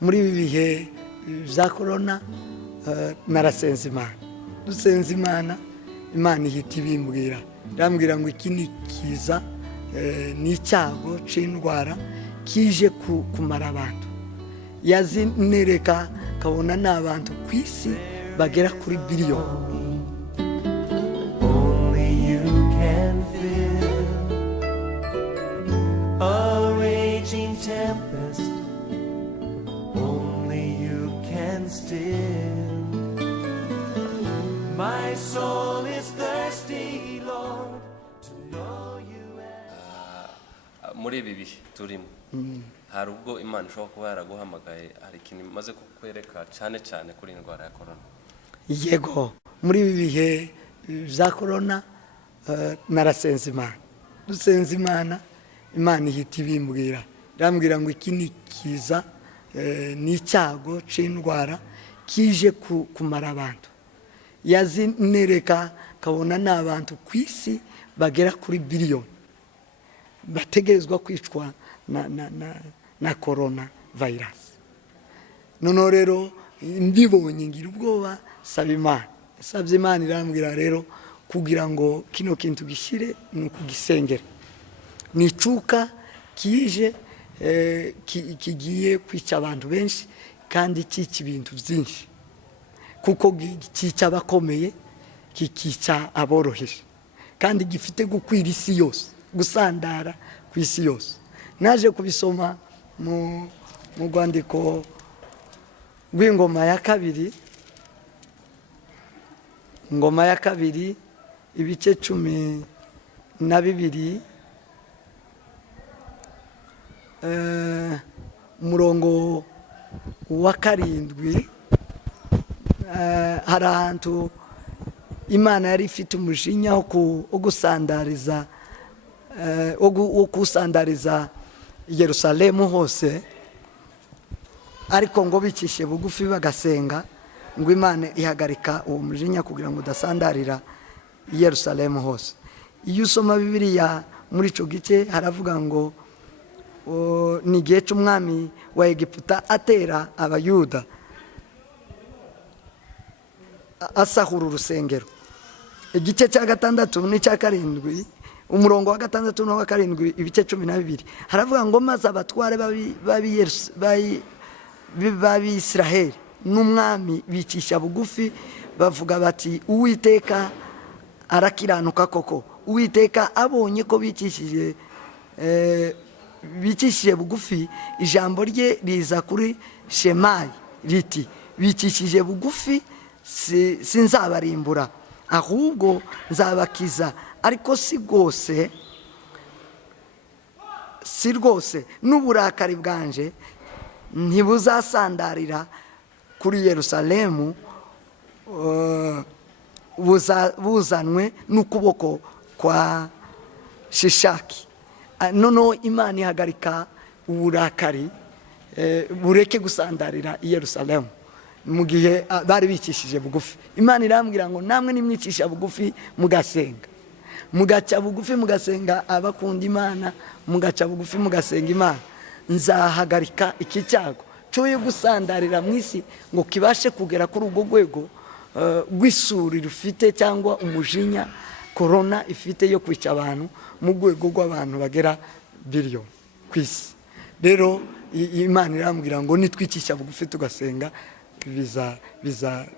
muri ibi bihe bya corona narasenze Imana, dusenze Imana, Imana ihita ibimbwira, irambwira ngo iki ni kiza, ni icyago c'indwara kije kumara abantu. Yazinereka kabona n'abantu ku isi bagera kuri biliyoni. A raging tempest, only you can still. My soul is thirsty, Lord, to know you. Muri ibi bihe turimo hari ubwo Imana ishobora kuba yaraguhamagaye, hari ikintu imaze kukwereka cyane cyane kuri indwara ya corona? Yego, muri ibi bihe bya corona narasenze Imana, dusenze Imana, Imana ihita ibimbwira, irambwira ngo iki ni kiza, ni icyago c'indwara kije kumara abantu. Yazinereka kabona n'abantu ku isi bagera kuri biliyoni bategerezwa kwicwa na corona virus. Noneho rero mbibonye ngira ubwoba, sabye Imana irambwira rero kugira ngo kino kintu gishire ni ukugisengera. Nicuka kije kigiye kwica abantu benshi kandi kica ibintu byinshi, kuko kica abakomeye, kikica aboroheje, kandi gifite gukwira isi yose, gusandara ku isi yose. Naje kubisoma mu rwandiko rw'ingoma ya kabiri, ingoma ya kabiri ibice 12 umurongo wa 7. Hari ahantu Imana yari ifite umujinya wo gusandariza Yerusalemu hose, ariko ngo bicishe bugufi bagasenga, ngo Imana ihagarika uwo mujinya kugira ngo udasandarira Yerusalemu hose. Iyo usoma Bibiliya muri ico gice haravuga ngo ni igihe c'umwami wa Egiputa atera abayuda asahura urusengero. Igice cya 6 n'icya 7, umurongo wa 6 n'uwa 7, ibice 12 haravuga ngo maze abatware b'Abisiraheli n'umwami bicisha bugufi bavuga bati, Uwiteka arakiranuka koko. Uwiteka abonye ko bicishije bugufi, ijambo rye riza kuri Shemayi riti, bicishije bugufi sinzabarimbura, ahubwo nzabakiza, ariko si rwose n'uburakari bwanje ntibuzasandarira kuri Yerusalemu buzanwe n'ukuboko kwa Shishaki. Noneho Imana ihagarika uburakari bureke gusandarira i Yerusalemu mu gihe bari bicishije bugufi. Imana irambwira ngo namwe nimwicisha bugufi mugasenga, mugaca bugufi mugasenga abakunda Imana, mugaca bugufi mugasenga Imana, nzahagarika iki cyago cyoye gusandarira mu isi ngo kibashe kugera kuri urwo rwego rw'isuri rufite cyangwa umujinya corona ifite yo kwica abantu mu rwego rw'abantu bagera biliyoni ku isi. Rero Imana irambwira ngo nitwicisha bugufi tugasenga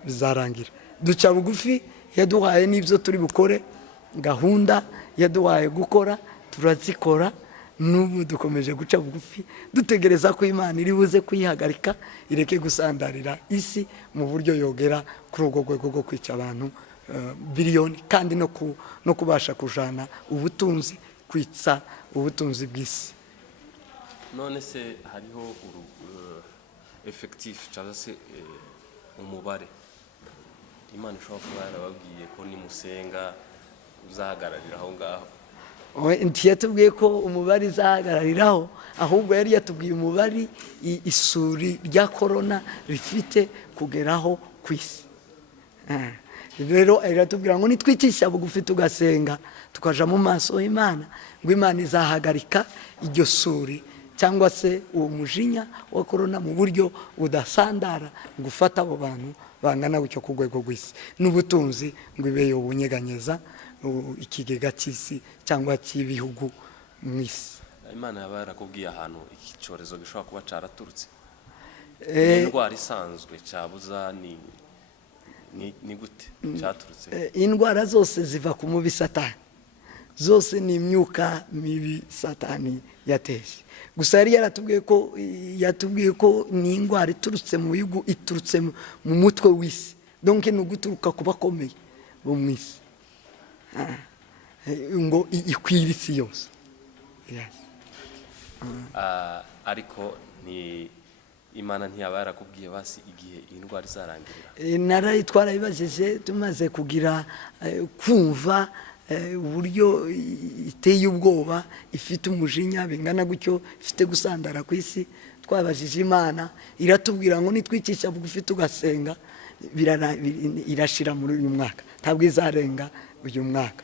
bizarangira. Duca bugufi, yaduhaye n'ibyo turi bukore, gahunda yaduhaye gukora turazikora. N'ubu dukomeje guca bugufi dutegereza ko Imana iri buze kuyihagarika, ireke gusandarira isi mu buryo yogera kuri urwo rwego rwo kwica abantu biliyoni, kandi no kubasha kujana ubutunzi, kwitsa ubutunzi bw'isi. None se hariho effectif cyangwa se umubare Imana ishobora kuba yarababwiye ko nimusenga uzahagararira aho ngaho? Ntiyatubwiye ko umubare izahagarariraho, ahubwo yari yatubwiye umubare isuri rya corona rifite kugeraho ku isi. Rero iratubwira ngo nitwicisha bugufi tugasenga tukaja mu maso y'Imana, ngo Imana izahagarika iryo suri cyangwa se uwo mujinya wa korona mu buryo budasandara gufata abo bantu bangana gutyo ku rwego rw'isi, n'ubutunzi ngo ibe yobunyeganyeza ikigega cy'isi cyangwa cy'ibihugu mu isi. Imana yaba yarakubwiye ahantu iki cyorezo gishobora kuba cyaraturutse? Indwara isanzwe cyabuza ni gute cyaturutse? Indwara zose ziva ku mubi Satani, zose ni imyuka mibi Satani yateje. Gusa yari yatubwiye ko ni indwara iturutse mu bihugu, iturutse mu mutwe w'isi, donc ni uguturuka ku bakomeye bo mu isi ngo ikwira isi yose. Ariko Imana ntiyaba yarakubwiye basi igihe iyi ndwara izarangirira? Narayi twarabibajije tumaze kugira kumva uburyo iteye ubwoba, ifite umujinya bingana gutyo, ifite gusandara ku isi. Twabajije Imana, iratubwira ngo nitwicisha bugufi tugasenga irashira muri uyu mwaka, ntabwo izarenga uyu mwaka.